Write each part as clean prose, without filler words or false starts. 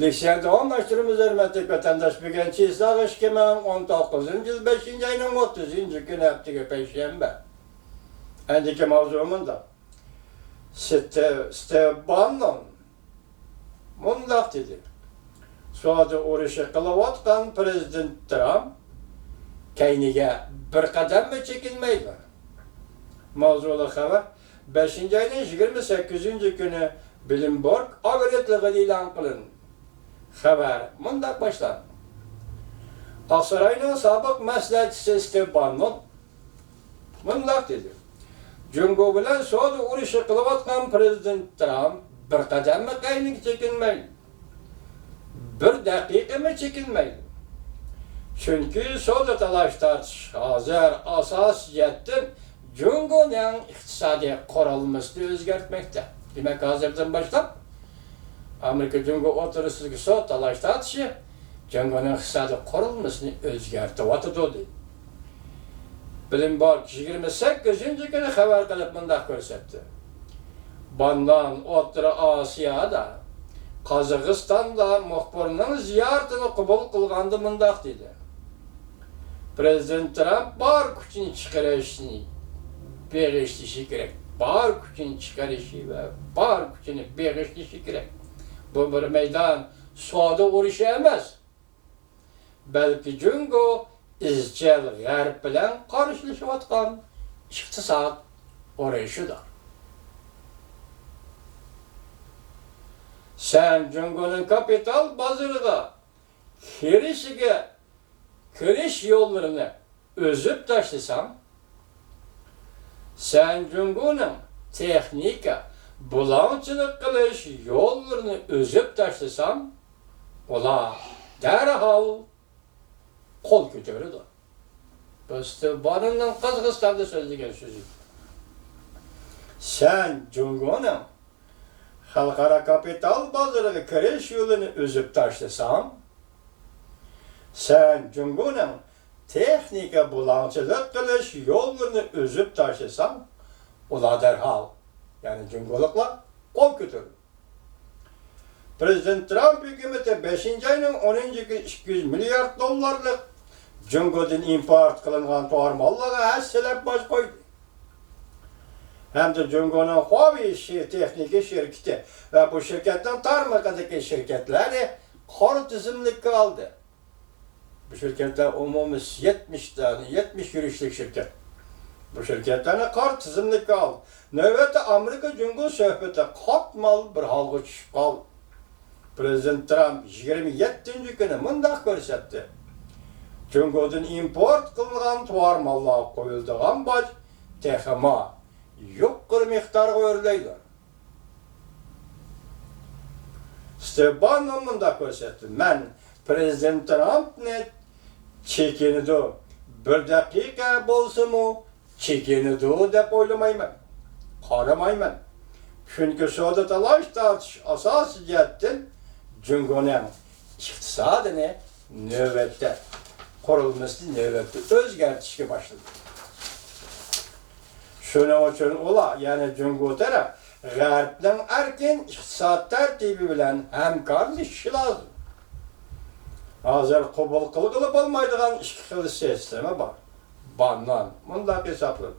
Leksiyonu tamamlaştırımız hürmetli vatandaş bugün Çizsağ İşkemen 19. yıl 5. ayının 30. günü haftığı Perşembe. Önceki mavzumunda Steban'ın mundaq dedi. Suadı uğraşı kılıvatkan Prezident Trump kayniga bir kadem mi çekilmeydi? Mavzulu haber 5. ayının 28. günü Bloomberg agentliği ilan kılın. Haber mundaq başlandı. Aksaray'ın sabık məsləhətçisi Steban'ın mundaq dedi. Cungo bilen Suadı uğraşı kılıvatkan Prezident Trump bir kadem mi kayniga çekilmeydi? Bir dakika mı çekilmeydi? Çünkü Suudi talaşlar hazır asasiyetten Cungo'nun iktisadi kurulmasını özgertmekte. Demek hazırdan başlap Amerika Cungo oturusuzki Suudi talaşlar Cungo'nun iktisadi kurulmasını özgertiyotu dedi. Bloomberg 28. günü haber kılıp mundaq görsetti. Bundan Orta Asya'da Kazakıstan'da muhbirinin ziyaretini kabul kılgandı mundaq dedi. Prezident Trump bar gücünü çıkarışını beğişlişi gerek. Bar gücünü çıkarışı ve bar gücünü beğişlişi gerek. Bu bir meydan Suudi uğraşı emez. Belki Cungo izcil G'arb bilen karşılaşıvatkan iktisat uğraşıdır. Sen Cungo'nun kapital bazırıda kiriş yollarını özüp taşısan, sen Cungo'nun texnika, bulançılık kılış yollarını özüp taşısan, ola derhal kol kötürüdür. Steban'ın Kazakıstan'da söylediğin sözü. Sen Cungo'nun halkara kapital bazarı kiriş yolunu özüp taşısan, sen Cungo'nun texnika bulançılık kılış yollarını özüp taşısan, ola derhal, yani Cungolukla kol kötürür. Prezident Trump hükümeti 5. ayının 10. günü 200 milyar dolarlık Cungo'dan import kılıngan toğarmallığa hesselep baş koydu. Hem de Cungo'nun Huawei texniki şirketi ve bu şirketten tarmıkadaki şirketleri kor tizimlikki aldı. Bu şirketler umumi 70 yürüyüşlük şirket. Bu şirketlerini kor tizimlikki aldı. Növbette Amerika Cungo söhbeti katmal bir halga düşüp kaldı. Prezident Trump 27. günü mundaq görsetti. Cungo'dan import kılıngan toğarmallığa koyulduğun baş texima yuqori miqdar koyurlaydı. Steban'ın mundaq görsetti. Men Prezident Trump'ni çekinidu. Bir dakika bolsumu çekinidu dep oylamayman. Qaramayman. Çünkü Suudi talaş tartış asasiyetten Cungo'nun iktisadını növbette kurulmasını növbette özgertişke başladı. Şunun için ola, yani Cungo taraf G'arb'den erken iktisat tertibi bilen hemkarlaşışı lazım. Hazır kabul kılıp olmaydıgan iki xil sistemi var. Bandan, mundaq hesapladı.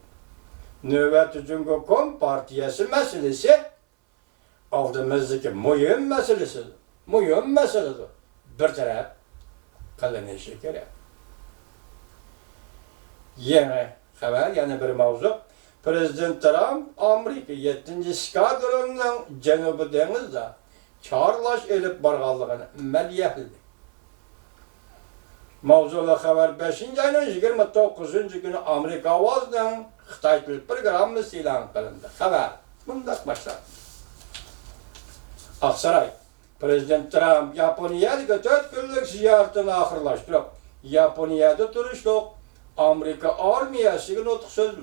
Növbeti Cungo Kompartiyası meselesi aldığımızdaki mühim meselesidir. Mühim meseledir. Bir taraf kılınışı gerek. Yeni haber, yani bir mavzu. Prezident Trump, Amerika 7. skadronunun Cenubi Deniz'de çağrılaş elip barğanlığını mədiyətlidi. Mavzulu haber 5. ayının 29. günü Amerika Avaz'dan Xitay Tül programımız ilan kılındı. Haber mundaq başladı. Aksaray, Prezident Trump Yaponiyaga 4 günlük ziyaretini ahırlaştırıp, Yaponiyada turuşluq Amerika armiyasıga nutq sözledi.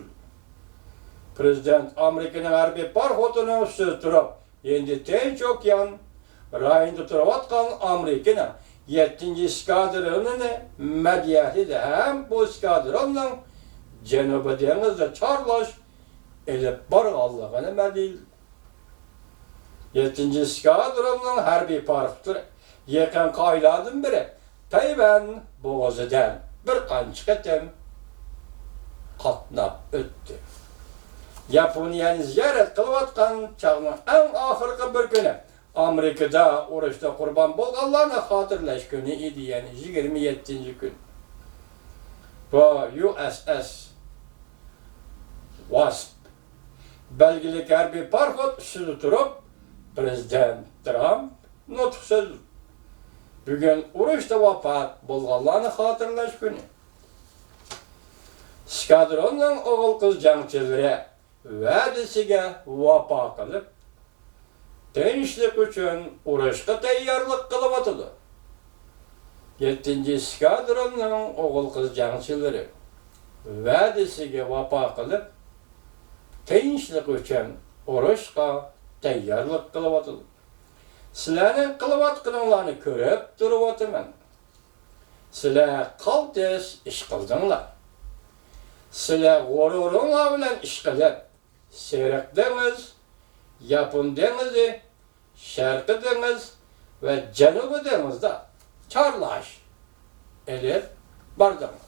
Prezident Amerika'nın harbiy parxodini söz turib, endi Tinch okean rayonida turayotgan Amerika'nın 7. skadronini mədiyətlidi. Hem bu skadronun Cenubi Deniz'de çağrılaş elip barğanlığını mədiyildi. 7. skadronun harbiy parxodu yakın kayladım biri Tayvan boğazıdan bir qancha qatam qatnab o'tdi. Yaponiyani ziyorat qilayotgan chog'ning eng oxirgi bir kuni Amerikada urushda qurbon bo'lganlarni xotirlash kuni edi, ya'ni 27-kun. Bu USS Wasp belgili harbiy parxod ustida turib, Prezident Trump nutq so'zladi. Bugun urushda vafot bo'lganlarni xotirlash kuni. Skadronning o'g'il-qiz jangchilari va'dasiga vafo qilib, tinchlik uchun urushga tayyorlik qilyapti. 7-skadronning o'g'il-qiz jangchilari va'dasiga vafo qilib, tinchlik uchun urushga tayyorlik qilyapti. Sizlarning qilayotganinglarni ko'rib turibman. Sizlar qaltis ish qildinglar. Sizlar g'ururinglar bilan ish qilib, Seriq dengiz, Yapon dengizi, Sharqi dengiz va Janubiy dengizda chorlash elib bordinglar.